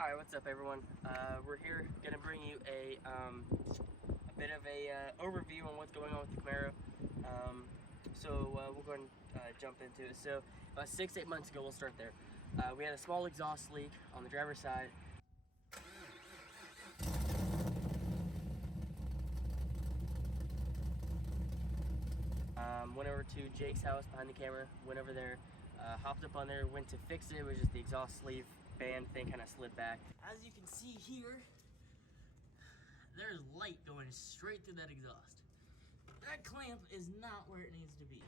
Alright, what's up everyone? We're here gonna bring you a bit of a overview on what's going on with the Camaro. We'll go ahead and jump into it. So about 6-8 months ago, we'll start there. We had a small exhaust leak on the driver's side. Went over to Jake's house behind the camera, went over there, hopped up on there, went to fix it. It was just the exhaust sleeve band thing kind of slid back. As you can see here, there's light going straight through that exhaust. That clamp is not where it needs to be.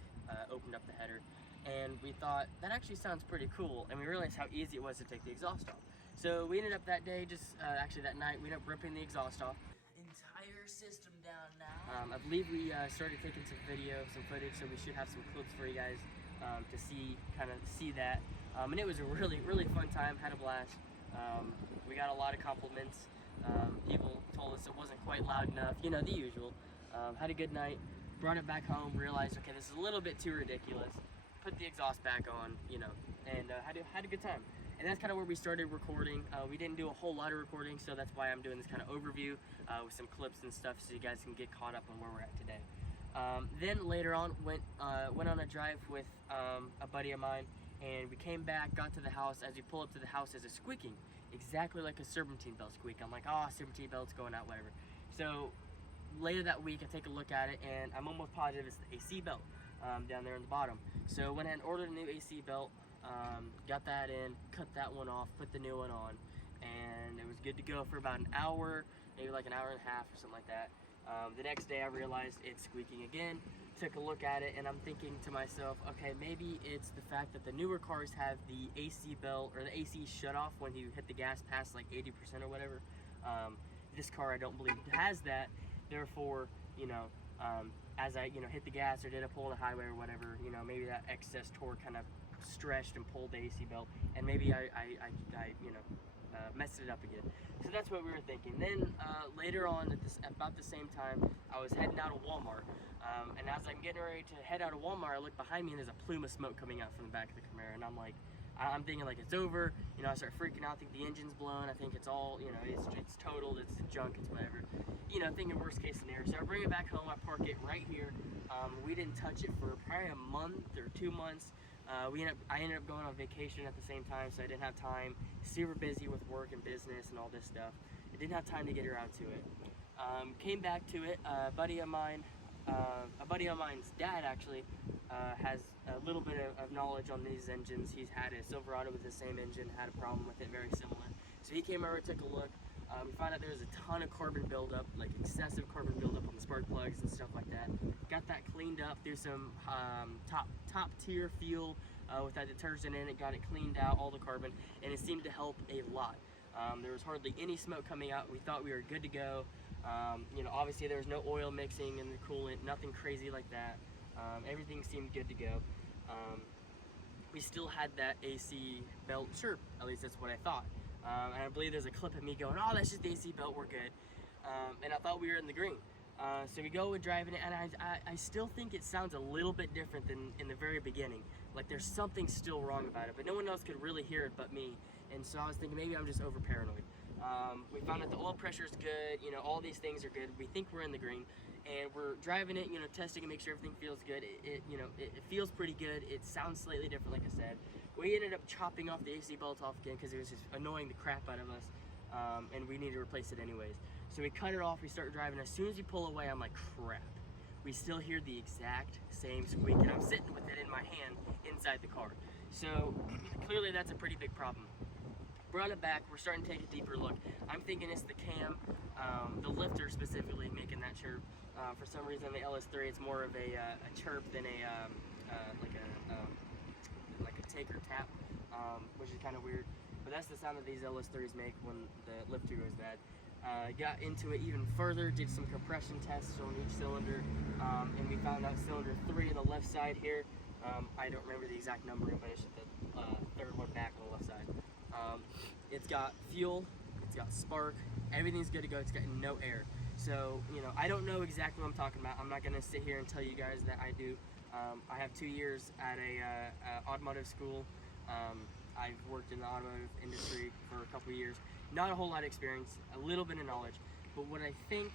Opened up the header, and we thought, that actually sounds pretty cool, and we realized how easy it was to take the exhaust off. So we ended up that day, actually that night, we ended up ripping the exhaust off. Entire system down now. I believe we started taking some footage, so we should have some clips for you guys to see that. And it was a really fun time, had a blast. We got a lot of compliments. People told us it wasn't quite loud enough, you know, the usual. Had a good night, brought it back home, realized, okay, this is a little bit too ridiculous. Put the exhaust back on, you know, and had a good time. And that's kind of where we started recording. We didn't do a whole lot of recording, so that's why I'm doing this kind of overview with some clips and stuff so you guys can get caught up on where we're at today. Then later on, went on a drive with a buddy of mine, and we came back, got to the house. As we pull up to the house, there's a squeaking, exactly like a serpentine belt squeak. I'm like, oh, serpentine belt's going out, whatever. So later that week, I take a look at it, and I'm almost positive it's the AC belt down there in the bottom. So went ahead and ordered a new AC belt, got that in, cut that one off, put the new one on, and it was good to go for about an hour, maybe like an hour and a half or something like that. The next day I realized it's squeaking again, took a look at it, and I'm thinking to myself, okay, maybe it's the fact that the newer cars have the AC belt or the AC shut off when you hit the gas past like 80% or whatever. This car I don't believe has that, therefore, you know, as I, you know, hit the gas or did a pull on the highway or whatever, you know, maybe that excess torque kind of stretched and pulled the AC belt, and maybe I you know, messed it up again. So that's what we were thinking. Then later on, at about the same time, I was heading out of Walmart, and as I'm getting ready to head out of Walmart, I look behind me and there's a plume of smoke coming out from the back of the Camaro, and I'm like, I'm thinking like it's over, you know. I start freaking out, I think the engine's blown, I think it's all, you know, it's totaled, it's junk, it's whatever, you know, thinking worst case scenario. So I bring it back home, I park it right here. We didn't touch it for probably a month or 2 months. I ended up going on vacation at the same time, so I didn't have time, super busy with work and business and all this stuff. I didn't have time to get around to it. Came back to it. A buddy of mine's dad actually has a little bit of knowledge on these engines. He's had a Silverado with the same engine, had a problem with it, very similar. So he came over, took a look. We found out there was a ton of carbon buildup, like excessive carbon buildup on the spark plugs and stuff like that. Got that cleaned up through some top tier fuel with that detergent in it. Got it cleaned out, all the carbon, and it seemed to help a lot. There was hardly any smoke coming out. We thought we were good to go. You know, obviously there was no oil mixing in the coolant, nothing crazy like that. Everything seemed good to go. We still had that AC belt chirp, at least that's what I thought. And I believe there's a clip of me going, oh, that's just the AC belt, we're good. And I thought we were in the green. So we go with driving it, and I still think it sounds a little bit different than in the very beginning. Like there's something still wrong about it, but no one else could really hear it but me. And so I was thinking maybe I'm just over paranoid. We found out the oil pressure is good, you know, all these things are good. We think we're in the green, and we're driving it, you know, testing and make sure everything feels good. You know, it feels pretty good. It sounds slightly different, like I said. We ended up chopping off the AC belt off again because it was just annoying the crap out of us, and we need to replace it anyways. So we cut it off, we start driving. As soon as you pull away, I'm like, crap. We still hear the exact same squeak, and I'm sitting with it in my hand inside the car. So clearly that's a pretty big problem. Brought it back, we're starting to take a deeper look. I'm thinking it's the cam, the lifter specifically making that chirp. For some reason the LS3, it's more of a chirp than like a take or tap, which is kind of weird. But that's the sound that these LS3s make when the lifter goes bad. Got into it even further, did some compression tests on each cylinder, and we found out cylinder 3 on the left side here, I don't remember the exact numbering, but it's the third one back on the left side. It's got fuel, it's got spark, everything's good to go, it's got no air. So, you know, I don't know exactly what I'm talking about. I'm not going to sit here and tell you guys that I do. I have 2 years at a automotive school. I've worked in the automotive industry for a couple of years, not a whole lot of experience, a little bit of knowledge, but what I think,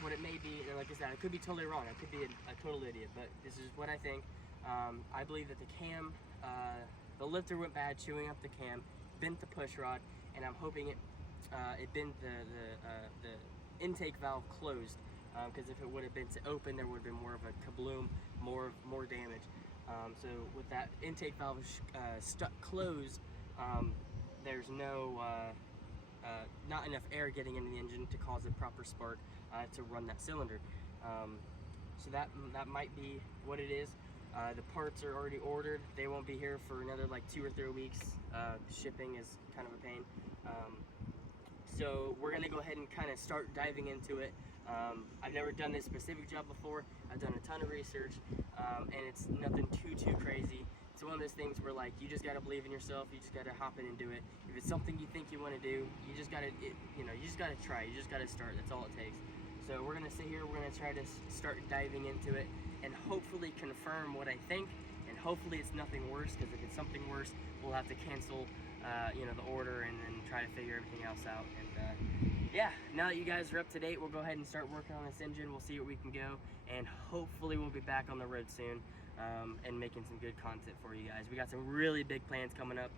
what it may be, and like I said, I could be totally wrong, I could be a total idiot, but this is what I think. I believe that the cam, the lifter went bad chewing up the cam, bent the push rod, and I'm hoping it bent the intake valve closed, because if it would have been open, there would have been more of a kabloom, more damage. So with that intake valve stuck closed, there's not enough air getting into the engine to cause a proper spark to run that cylinder. So that might be what it is. The parts are already ordered. They won't be here for another like 2 or 3 weeks. Shipping is kind of a pain. So we're gonna go ahead and kind of start diving into it. I've never done this specific job before. I've done a ton of research, and it's nothing too crazy. It's one of those things where like you just gotta believe in yourself. You just gotta hop in and do it. If it's something you think you want to do, you just gotta try. You just gotta start. That's all it takes. So we're gonna sit here. We're gonna try to start diving into it and hopefully confirm what I think. And hopefully it's nothing worse. Because if it's something worse, we'll have to cancel, the order and then try to figure everything else out. And yeah, now that you guys are up to date, we'll go ahead and start working on this engine. We'll see where we can go, and hopefully we'll be back on the road soon, and making some good content for you guys. We got some really big plans coming up,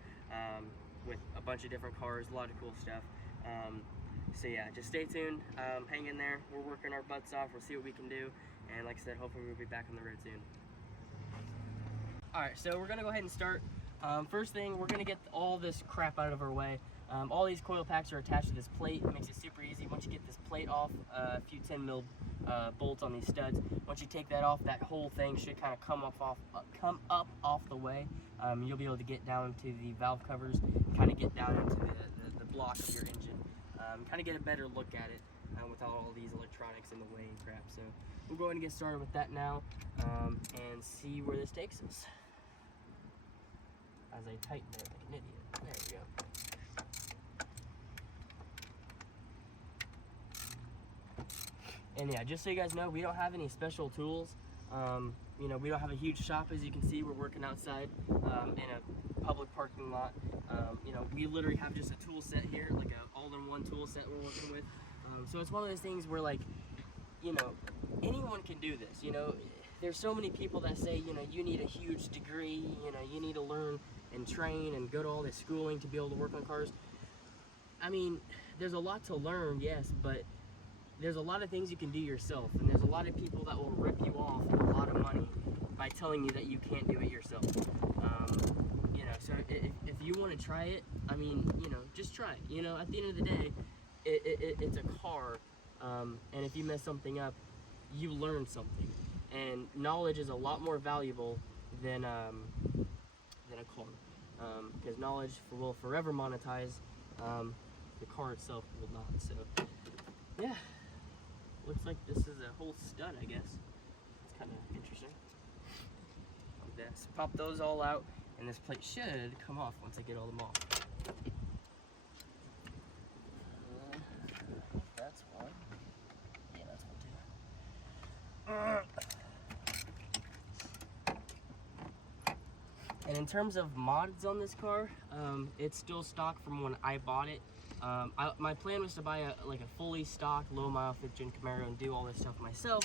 with a bunch of different cars, a lot of cool stuff. So yeah, just stay tuned, hang in there. We're working our butts off. We'll see what we can do, and like I said, hopefully we'll be back on the road soon. Alright, so we're gonna go ahead and start. First thing, we're gonna get all this crap out of our way. All these coil packs are attached to this plate. It makes it super easy. Once you get this plate off, a few 10 mil bolts on these studs. Once you take that off, that whole thing should kind of come up off the way. You'll be able to get down to the valve covers, kind of get down into the block of your engine, kind of get a better look at it without all these electronics in the way and crap. So we'll go ahead and get started with that now, and see where this takes us. As I tighten it like an idiot. There we go. And yeah, just so you guys know, we don't have any special tools. We don't have a huge shop, as you can see. We're working outside in a public parking lot. We literally have just a tool set here, like a all-in-one tool set we're working with. So it's one of those things where, like, anyone can do this. There's so many people that say, you need a huge degree, you need to learn and train and go to all this schooling to be able to work on cars. I mean, there's a lot to learn, yes, but there's a lot of things you can do yourself, and there's a lot of people that will rip you off a lot of money by telling you that you can't do it yourself. So if you want to try it, I mean, just try it. At the end of the day, it's a car, and if you mess something up, you learn something, and knowledge is a lot more valuable than a car, because knowledge will forever monetize. The car itself will not. So yeah, looks like this is a whole stud, I guess. It's kind of interesting. Like this. Pop those all out, and this plate should come off once I get all them off. That's one. Yeah, that's one too. And in terms of mods on this car, it's still stock from when I bought it. My plan was to buy a fully stock, low mile 5th gen Camaro and do all this stuff myself.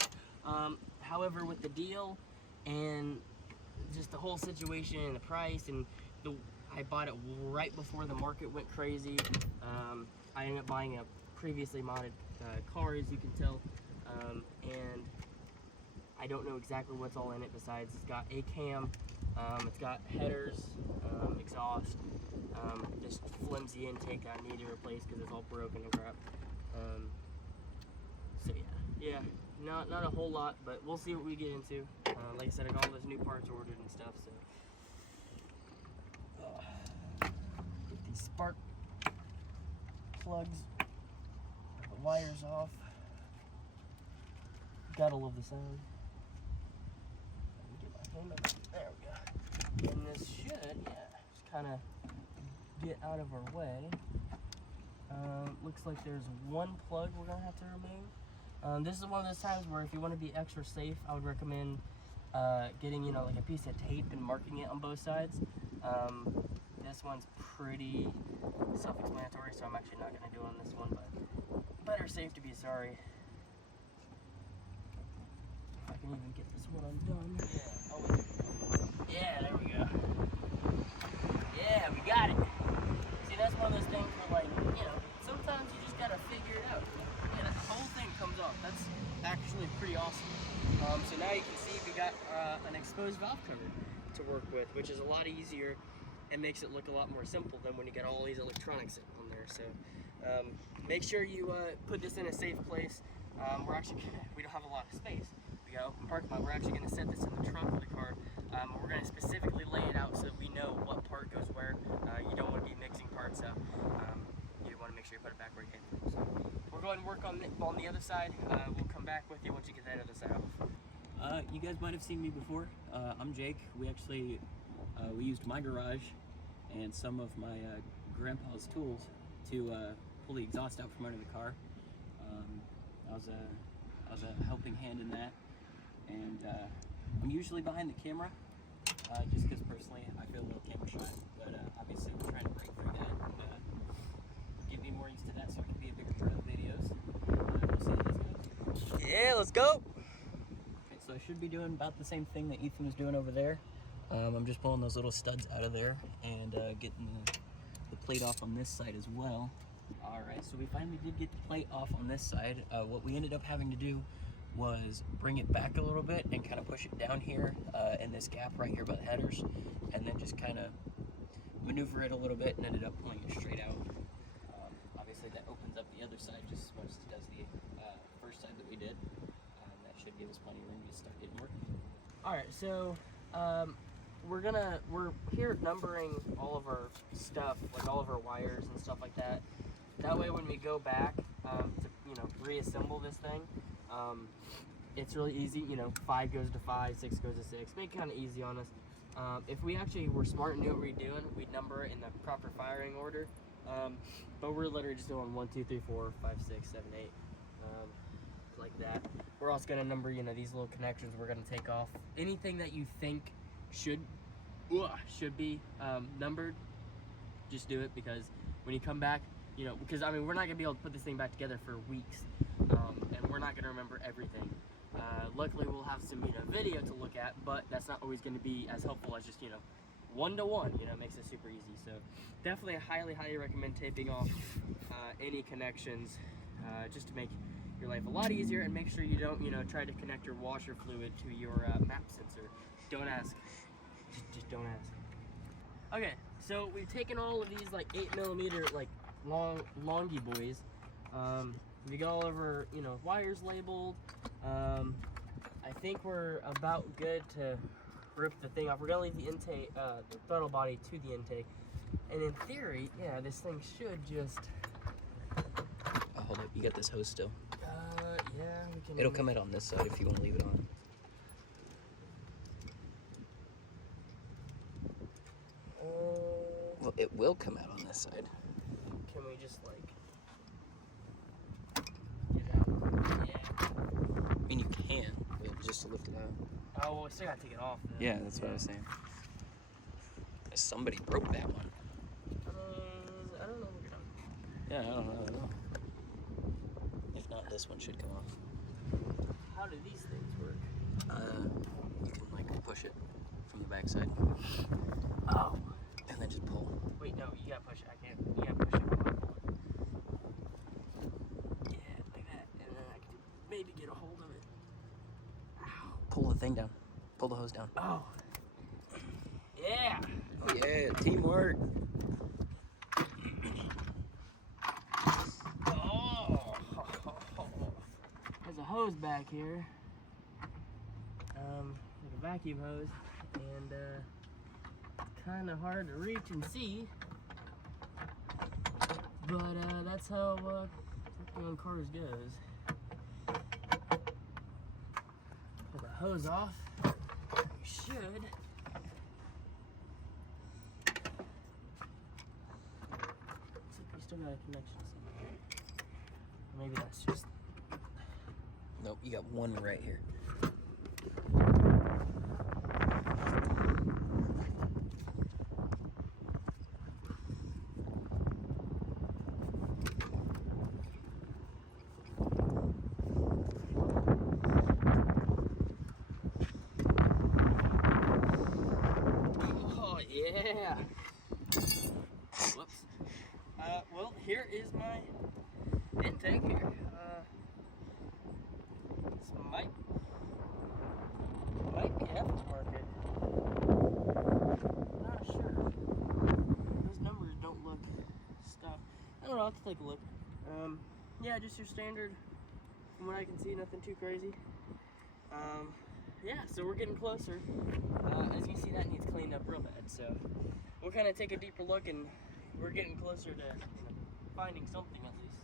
However, with the deal and just the whole situation and the price, and I bought it right before the market went crazy. I ended up buying a previously modded car, as you can tell, and I don't know exactly what's all in it besides it's got a cam, it's got headers, exhaust, this flimsy intake I need to replace because it's all broken and crap. So yeah, not a whole lot, but we'll see what we get into. Like I said, I got all those new parts ordered and stuff, so get these spark plugs, the wires off. Gotta love the sound. Get my hand up. There we go. And this should, just kind of get out of our way. Looks like there's one plug we're gonna have to remove. This is one of those times where if you want to be extra safe, I would recommend getting like a piece of tape and marking it on both sides. This one's pretty self-explanatory, so I'm actually not going to do on this one, but better safe to be sorry. If I can even get this one undone. Yeah, oh wait. Yeah, there we go. Yeah, we got it. See, that's one of those things where, like, you know, sometimes you just got to figure it out. Yeah, the whole thing comes off. That's actually pretty awesome. So now you can see we got an exposed valve cover to work with, which is a lot easier and makes it look a lot more simple than when you get all these electronics on there. So make sure you put this in a safe place. We don't have a lot of space. We got open parking lot. We're actually going to set this in the trunk of the car. We're going to specifically lay it out so that we know what part goes where. You don't want to be mixing parts up. You want to make sure you put it back where you came from. So we're going to work on the other side. We'll come back with you once you get that other side off. You guys might have seen me before. I'm Jake. We actually we used my garage and some of my grandpa's tools to pull the exhaust out from under the car. I was a helping hand in that, and I'm usually behind the camera just because personally I feel a little camera shy. But obviously we're trying to break through that and get me more used to that so I can be a bigger part of the videos. We'll see how this goes. Yeah, let's go. So I should be doing about the same thing that Ethan was doing over there. I'm just pulling those little studs out of there and getting the plate off on this side as well. Alright, so we finally did get the plate off on this side. What we ended up having to do was bring it back a little bit and kind of push it down here in this gap right here by the headers, and then just kind of maneuver it a little bit and ended up pulling it straight out. Obviously that opens up the other side just as much as it does the first side that we did. That should give us plenty of room to start getting work. Alright, so we're here numbering all of our stuff, like all of our wires and stuff like that. That way when we go back to reassemble this thing, it's really easy. 5 goes to 5, 6 goes to 6. Make it kind of easy on us. If we actually were smart and knew what we were doing, we'd number it in the proper firing order. But we're literally just doing 1, 2, 3, 4, 5, 6, 7, 8, like that. We're also gonna number, these little connections we're gonna take off. Anything that you think should be numbered, just do it, because when you come back, because we're not gonna be able to put this thing back together for weeks, and we're not gonna remember everything. Luckily, we'll have some video to look at, but that's not always gonna be as helpful as just one-to-one. It makes it super easy. So definitely, I highly recommend taping off any connections, just to make your life a lot easier, and make sure you don't try to connect your washer fluid to your map sensor. Don't ask. Just don't ask. Okay, so we've taken all of these like 8mm like longy boys. We got all of our wires labeled. I think we're about good to rip the thing off. We're gonna leave the intake, the throttle body to the intake, and in theory, yeah, this thing should just. Oh, hold up, you got this hose still. Yeah, we can. It'll come out on this side if you want to leave it on. Well, it will come out on this side. Can we just like get it out? Yeah. I mean, you can, just to lift it out. Oh, well, we still gotta take it off then. Yeah, that's what I was saying. Somebody broke that one. I don't know what you're doing. Yeah, I don't know. If not, this one should come off. How do these things work? You can like push it from the back side. Oh. And then just pull. Wait, no, you gotta push it. I can't. You gotta push it. Yeah, like that. And then I can maybe get a hold of it. Ow. Pull the thing down. Pull the hose down. Oh. Yeah. Oh yeah, teamwork. Oh. There's a hose back here. Like a vacuum hose, and kind of hard to reach and see, but that's how working on cars goes. Pull the hose off. You should. Looks like we still got a connection somewhere. Or maybe that's just. Nope, you got one right here. Yeah. Whoops. Well, here is my intake here. This might be aftermarket. Not sure. Those numbers don't look stuff. I don't know, I'll have to take a look. Yeah, just your standard, from what I can see, nothing too crazy. Yeah, so we're getting closer. As you see, that needs cleaned up real bad, so we'll kind of take a deeper look, and we're getting closer to finding something at least.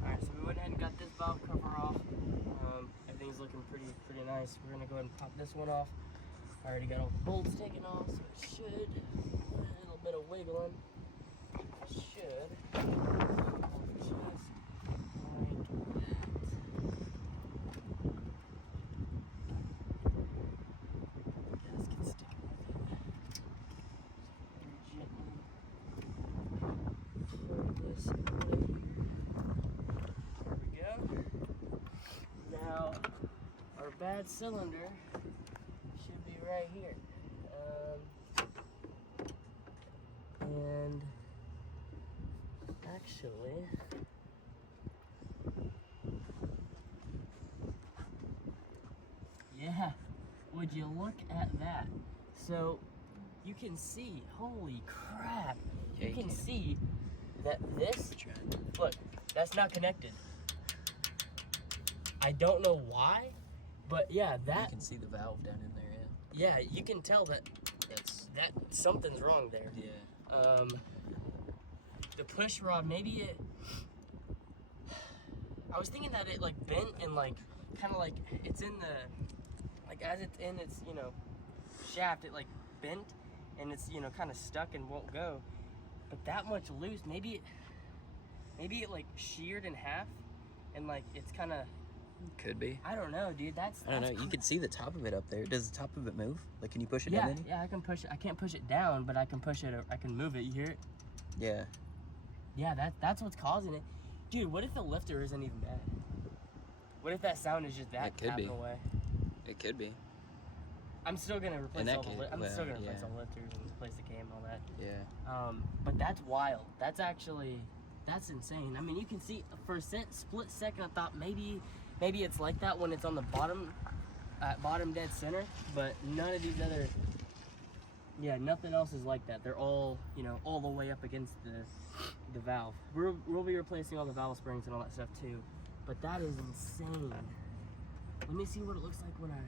Alright, so we went ahead and got this valve cover off. Everything's looking pretty nice. We're gonna go ahead and pop this one off. I already got all the bolts taken off, so it should, a little bit of wiggling, should just like that. Gasket sticking with it. Very gently pull this out of here. There we go. Now, our bad cylinder should be right here. And actually, yeah, would you look at that? So you can see, holy crap, Yeah, you can see that this, look, that's not connected. I don't know why, but yeah, that, You can see the valve down in there, yeah, you can tell that something's wrong there. yeah. The push rod, maybe it, I was thinking that it like bent and like kind of like it's in the, like as it's in its, you know, shaft, it like bent and it's, you know, kind of stuck and won't go. But that much loose, maybe it like sheared in half and like it's kind of, Could be. I don't know, dude. I don't know. You can see the top of it up there. Does the top of it move? Like, can you push it yeah, in any? yeah, I can push it. I can't push it down, but I can push it. I can move it. You hear it? Yeah. Yeah, that's what's causing it. Dude, what if the lifter isn't even bad? What if that sound is just that It could tapping be. away? It could be. I'm still gonna replace that all the. case, I'm still gonna well, replace yeah. all the lifters and replace the cam and all that. Yeah. But that's wild. That's actually, that's insane. I mean, you can see for a split second, I thought maybe it's like that when it's on the bottom, bottom dead center. But none of these other, yeah, nothing else is like that. They're all, you know, all the way up against the valve. We'll be replacing all the valve springs and all that stuff too. But that is insane. Let me see what it looks like when I.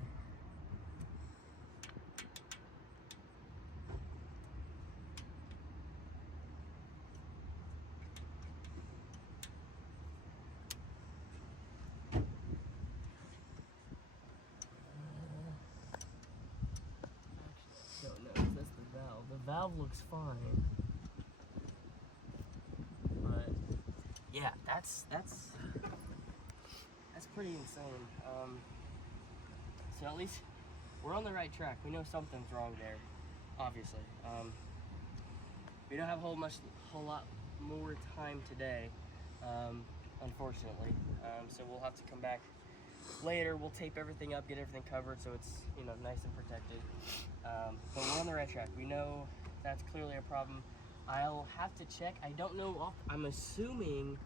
Don't know, 'cause that's the valve. The valve looks fine. But yeah, that's pretty insane. So at least we're on the right track. We know something's wrong there, obviously. We don't have a whole lot more time today, unfortunately. So we'll have to come back later. We'll tape everything up, get everything covered, so it's, you know, nice and protected. But we're on the right track. We know that's clearly a problem. I'll have to check. I don't know. I'm assuming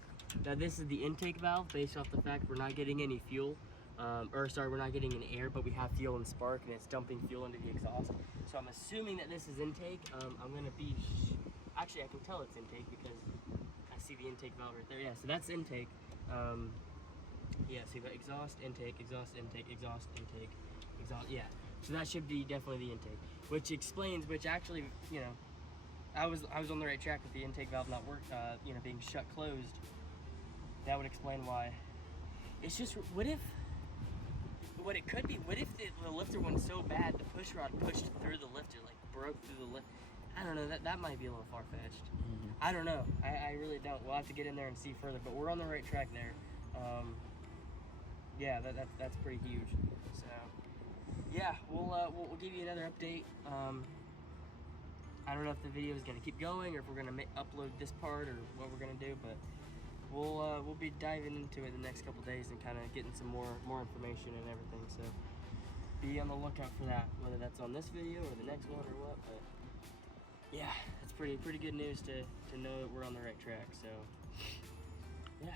that this is the intake valve based off the fact we're not getting any fuel. We're not getting any air, but we have fuel and spark, and it's dumping fuel into the exhaust. So I'm assuming that this is intake. I'm gonna be, actually I can tell it's intake because I see the intake valve right there. Yeah, so that's intake. Yeah, so you got exhaust, intake, exhaust, intake, exhaust, intake, exhaust. Yeah, so that should be definitely the intake, which actually, you know, I was on the right track with the intake valve not you know, being shut closed. That would explain why. It's just, what it could be, what if the lifter went so bad, the push rod pushed through the lifter, like broke through the lift. I don't know, that might be a little far-fetched. Mm-hmm. I don't know, I really don't. We'll have to get in there and see further, but we're on the right track there. Yeah, that's pretty huge. So, yeah, we'll give you another update. I don't know if the video is gonna keep going or if we're gonna upload this part or what we're gonna do, but we'll be diving into it the next couple days and kind of getting some more information and everything. So, be on the lookout for that, whether that's on this video or the next one or what. But yeah, it's pretty good news to know that we're on the right track. So yeah.